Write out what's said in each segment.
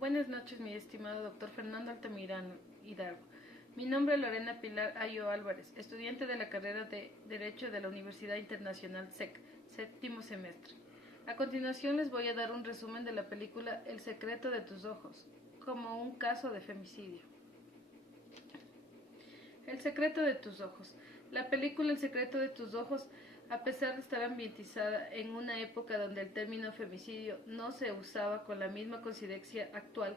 Buenas noches, mi estimado doctor Fernando Altamirano Hidalgo. Mi nombre es Lorena Pilar Ayo Álvarez, estudiante de la carrera de Derecho de la Universidad Internacional SEC, séptimo semestre. A continuación les voy a dar un resumen de la película El secreto de tus ojos, como un caso de femicidio. El secreto de tus ojos. La película El secreto de tus ojos, a pesar de estar ambientada en una época donde el término femicidio no se usaba con la misma coincidencia actual,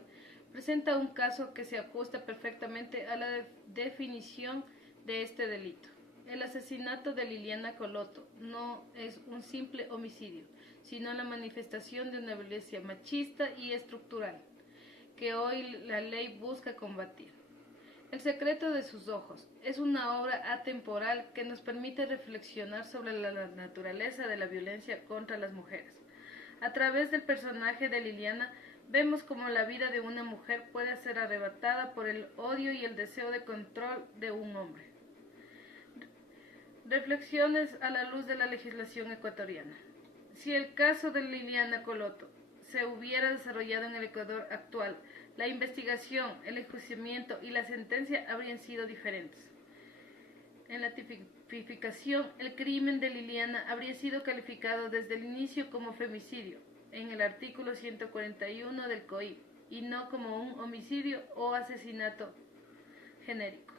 presenta un caso que se ajusta perfectamente a la definición de este delito. El asesinato de Liliana Coloto no es un simple homicidio, sino la manifestación de una violencia machista y estructural que hoy la ley busca combatir. El secreto de sus ojos es una obra atemporal que nos permite reflexionar sobre la naturaleza de la violencia contra las mujeres. A través del personaje de Liliana, vemos cómo la vida de una mujer puede ser arrebatada por el odio y el deseo de control de un hombre. Reflexiones a la luz de la legislación ecuatoriana. Si el caso de Liliana Coloto se hubiera desarrollado en el Ecuador actual, la investigación, el enjuiciamiento y la sentencia habrían sido diferentes. En la tipificación, el crimen de Liliana habría sido calificado desde el inicio como femicidio, en el artículo 141 del COIP, y no como un homicidio o asesinato genérico.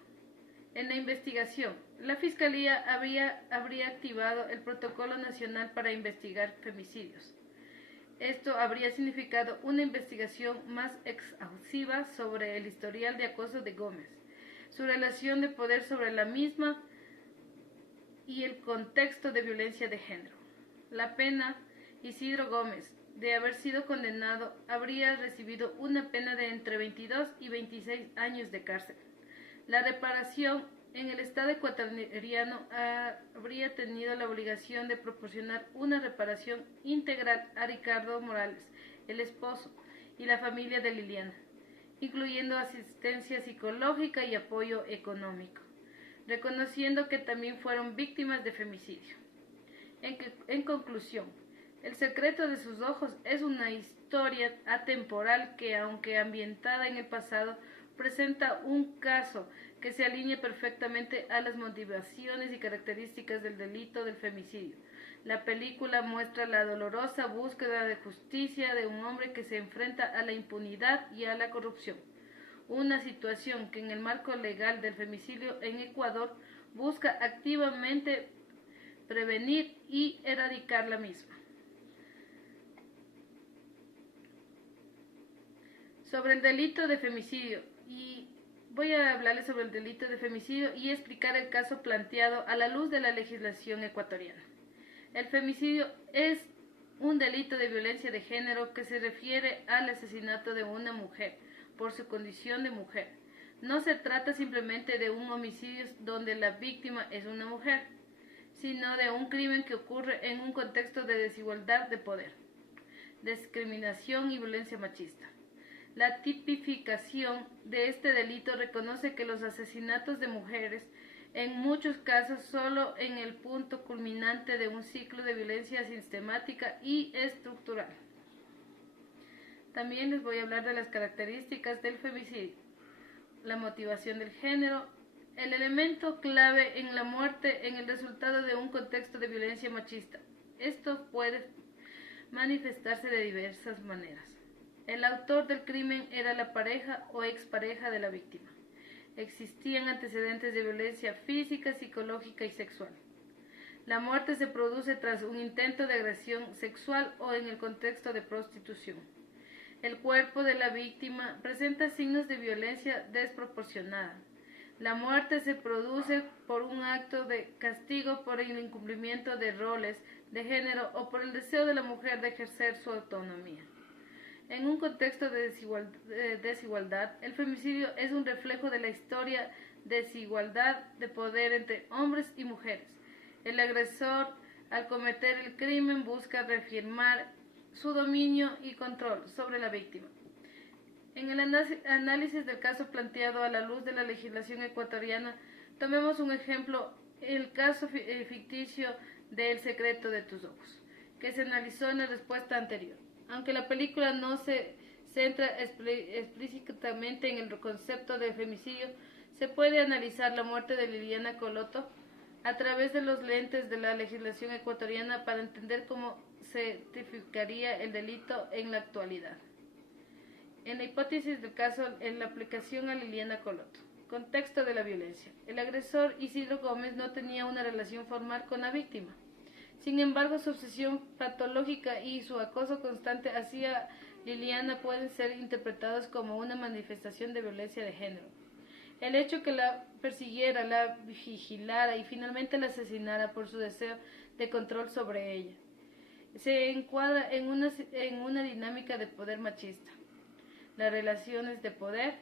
En la investigación, la Fiscalía habría activado el Protocolo Nacional para investigar femicidios. Esto habría significado una investigación más exhaustiva sobre el historial de acoso de Gómez, su relación de poder sobre la misma y el contexto de violencia de género. La pena, Isidro Gómez, de haber sido condenado, habría recibido una pena de entre 22 y 26 años de cárcel. La reparación en el Estado ecuatoriano habría tenido la obligación de proporcionar una reparación integral a Ricardo Morales, el esposo, y la familia de Liliana, incluyendo asistencia psicológica y apoyo económico, reconociendo que también fueron víctimas de femicidio. En conclusión, El secreto de sus ojos es una historia atemporal que, aunque ambientada en el pasado, presenta un caso que se alinea perfectamente a las motivaciones y características del delito del femicidio. La película muestra la dolorosa búsqueda de justicia de un hombre que se enfrenta a la impunidad y a la corrupción, una situación que en el marco legal del femicidio en Ecuador busca activamente prevenir y erradicar la misma. Sobre el delito de femicidio, y voy a hablarles sobre el delito de femicidio y explicar el caso planteado a la luz de la legislación ecuatoriana. El femicidio es un delito de violencia de género que se refiere al asesinato de una mujer por su condición de mujer. No se trata simplemente de un homicidio donde la víctima es una mujer, sino de un crimen que ocurre en un contexto de desigualdad de poder, discriminación y violencia machista. La tipificación de este delito reconoce que los asesinatos de mujeres, en muchos casos solo en el punto culminante de un ciclo de violencia sistemática y estructural. También les voy a hablar de las características del femicidio, la motivación del género, el elemento clave en la muerte en el resultado de un contexto de violencia machista. Esto puede manifestarse de diversas maneras. El autor del crimen era la pareja o expareja de la víctima. Existían antecedentes de violencia física, psicológica y sexual. La muerte se produce tras un intento de agresión sexual o en el contexto de prostitución. El cuerpo de la víctima presenta signos de violencia desproporcionada. La muerte se produce por un acto de castigo por el incumplimiento de roles de género o por el deseo de la mujer de ejercer su autonomía. En un contexto de desigualdad, el femicidio es un reflejo de la historia de desigualdad de poder entre hombres y mujeres. El agresor, al cometer el crimen, busca reafirmar su dominio y control sobre la víctima. En el análisis del caso planteado a la luz de la legislación ecuatoriana, tomemos un ejemplo, el caso ficticio de El secreto de tus ojos, que se analizó en la respuesta anterior. Aunque la película no se centra explícitamente en el concepto de femicidio, se puede analizar la muerte de Liliana Coloto a través de los lentes de la legislación ecuatoriana para entender cómo se tipificaría el delito en la actualidad. En la hipótesis del caso, en la aplicación a Liliana Coloto. Contexto de la violencia. El agresor Isidro Gómez no tenía una relación formal con la víctima. Sin embargo, su obsesión patológica y su acoso constante hacia Liliana pueden ser interpretados como una manifestación de violencia de género. El hecho que la persiguiera, la vigilara y finalmente la asesinara por su deseo de control sobre ella se encuadra en una dinámica de poder machista. Las relaciones de poder.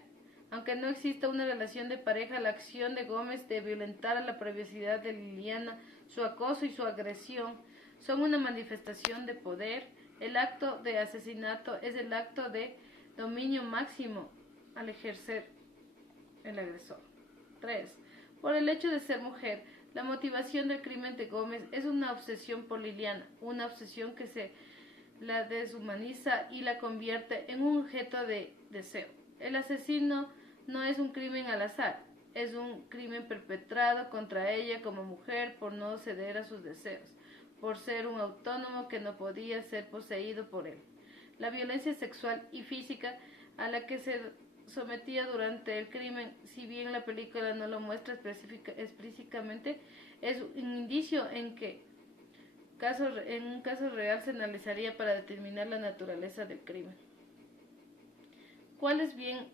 Aunque no exista una relación de pareja, la acción de Gómez de violentar a la privacidad de Liliana, su acoso y su agresión son una manifestación de poder. El acto de asesinato es el acto de dominio máximo al ejercer el agresor. 3. Por el hecho de ser mujer, la motivación del crimen de Gómez es una obsesión por Liliana, una obsesión que se la deshumaniza y la convierte en un objeto de deseo. El asesino no es un crimen al azar, es un crimen perpetrado contra ella como mujer por no ceder a sus deseos, por ser un autónomo que no podía ser poseído por él. La violencia sexual y física a la que se sometía durante el crimen, si bien la película no lo muestra explícitamente, es un indicio en que en un caso real se analizaría para determinar la naturaleza del crimen. ¿Cuál es bien